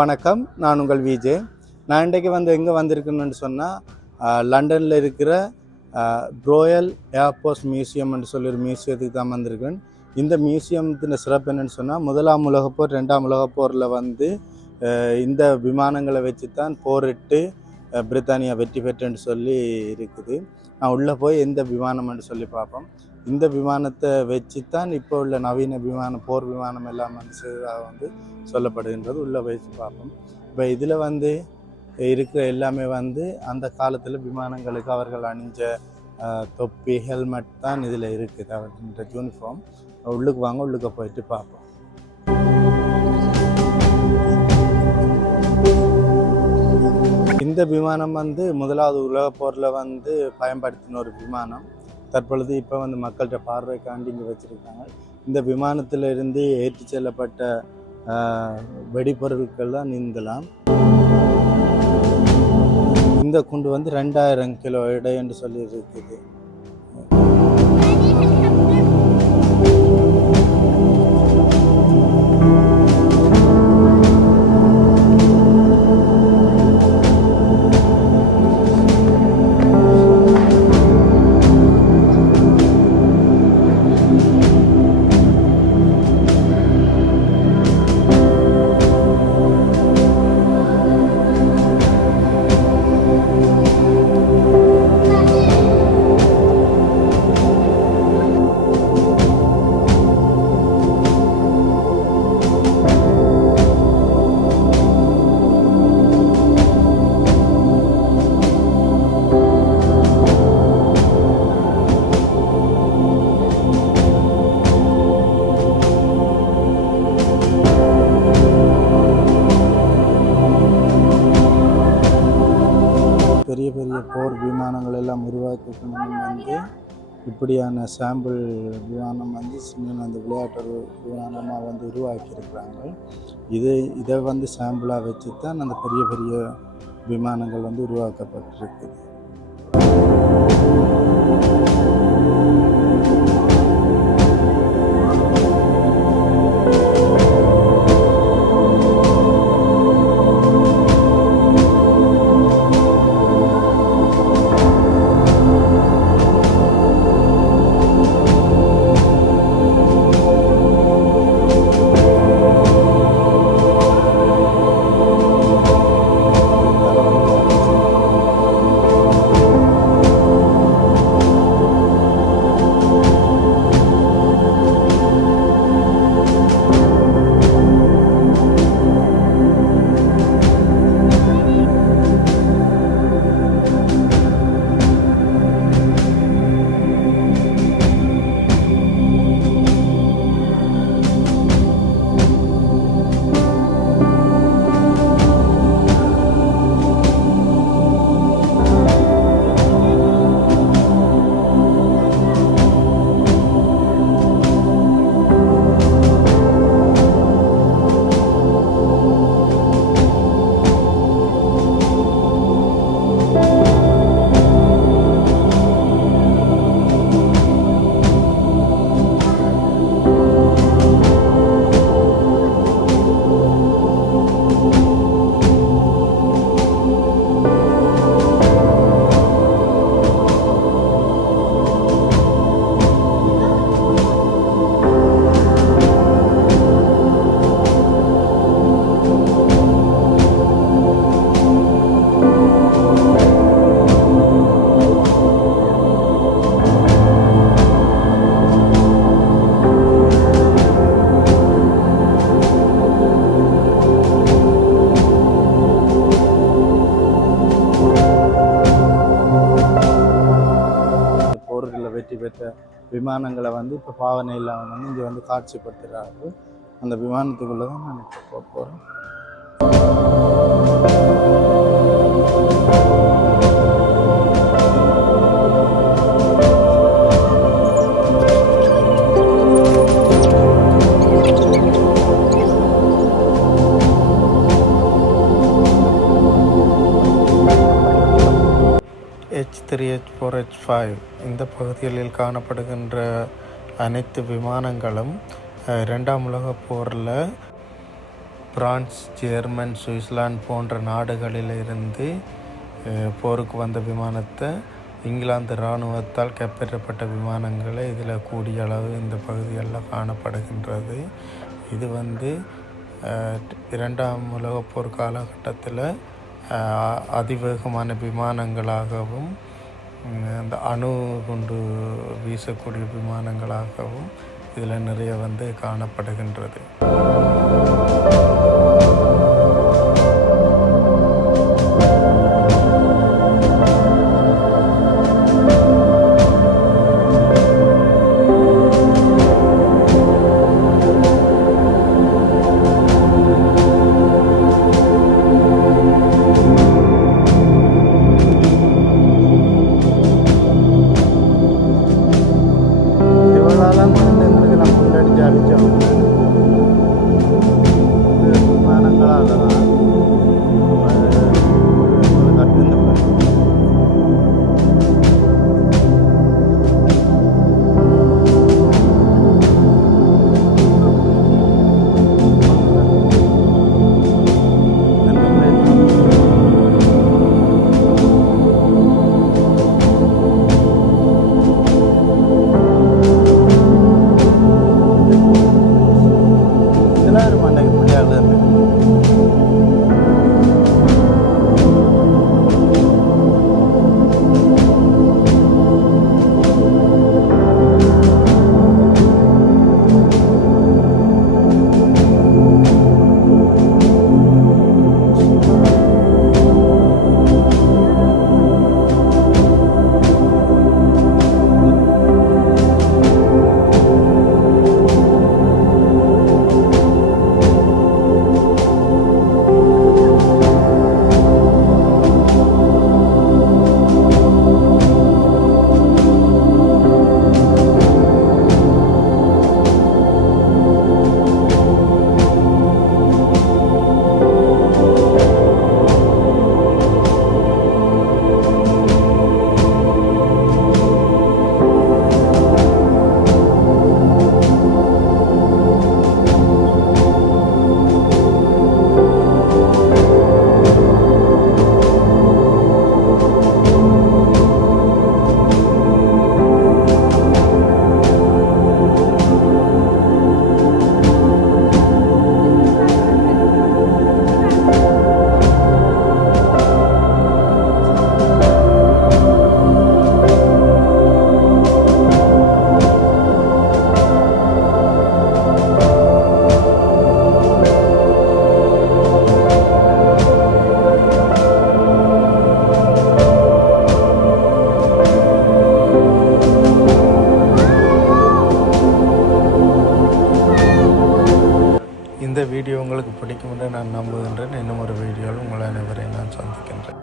வணக்கம், நான் உங்கள் விஜே. நான் இன்றைக்கு எங்கே வந்திருக்கேன்னு சொன்னால் லண்டனில் இருக்கிற ரோயல் ஏர்ஃபோர்ஸ் மியூசியம்னு சொல்லி ஒரு மியூசியத்துக்கு தான் வந்திருக்கேன். இந்த மியூசியத்தின் சிறப்பு என்னென்னு சொன்னால், முதலாம் உலகப்போர், ரெண்டாம் உலகப்போரில் இந்த விமானங்களை வச்சு தான் போரிட்டு பிரித்தானியா வெற்றி பெற்றுன்னு சொல்லி இருக்குது. நான் உள்ளே போய் எந்த விமானம்னு சொல்லி பார்ப்போம். இந்த விமானத்தை வச்சு தான் இப்போ உள்ள நவீன விமானம், போர் விமானம் எல்லாம் செய்ததாக சொல்லப்படுகின்றது. உள்ளே வச்சு பார்ப்போம். இப்போ இதில் இருக்கிற எல்லாமே அந்த காலத்தில் விமானங்களுக்கு அவர்கள் அணிஞ்ச தொப்பி, ஹெல்மெட் தான் இதில் இருக்குது. அவர்கிட்ட யூனிஃபார்ம். உள்ளுக்கு வாங்க, உள்ளுக்கு போயிட்டு பார்ப்போம். இந்த விமானம் முதலாவது உலகப் போரில் பயன்படுத்தின ஒரு விமானம். தற்பொழுது இப்போ மக்கள்கிட்ட பார்வைக்காண்டி இங்கே வச்சுருக்காங்க. இந்த விமானத்திலிருந்து ஏற்றி செல்லப்பட்ட வெடிப்பொருட்கள் தான் நீந்தலாம். இந்த குண்டு 2000 கிலோ எடை என்று சொல்லி இருக்குது. பெரிய பெரிய போர் விமானங்கள் எல்லாம் உருவாக்கணும்னு இப்படியான சாம்பிள் விமானம் சின்ன அந்த விளையாட்டு விமானமாக உருவாக்கியிருக்கிறாங்க. இதை சாம்பிளாக வச்சு தான் அந்த பெரிய பெரிய விமானங்கள் உருவாக்கப்பட்டிருக்குது. வெற்றி பெற்ற விமானங்களை இப்போ பாவனையில் இங்கே காட்சிப்படுத்துகிறாரு. அந்த விமானத்துக்குள்ளே தான் நான் இப்போ போகிறேன். H3, H4, H5 இந்த பகுதிகளில் காணப்படுகின்ற அனைத்து விமானங்களும் இரண்டாம் உலகப் போரில் பிரான்ஸ், ஜெர்மன், சுவிட்சர்லாந்து போன்ற நாடுகளிலிருந்து போருக்கு வந்த விமானத்தை இங்கிலாந்து இராணுவத்தால் கைப்பற்றப்பட்ட விமானங்களை இதில் கூடிய அளவு இந்த பகுதிகளில் காணப்படுகின்றது. இது இரண்டாம் உலகப் போர் காலகட்டத்தில் அதிவேகமான விமானங்களாகவும் அந்த அணு குண்டு வீசக்கூடிய விமானங்களாகவும் இதில் நிறைய காணப்படுகின்றது. இந்த வீடியோ உங்களுக்கு பிடிக்கும் என்று நான் நம்புகின்றேன். இன்னும் ஒரு வீடியோவில் உங்களை அனைவரை நான் சந்திக்கின்றேன்.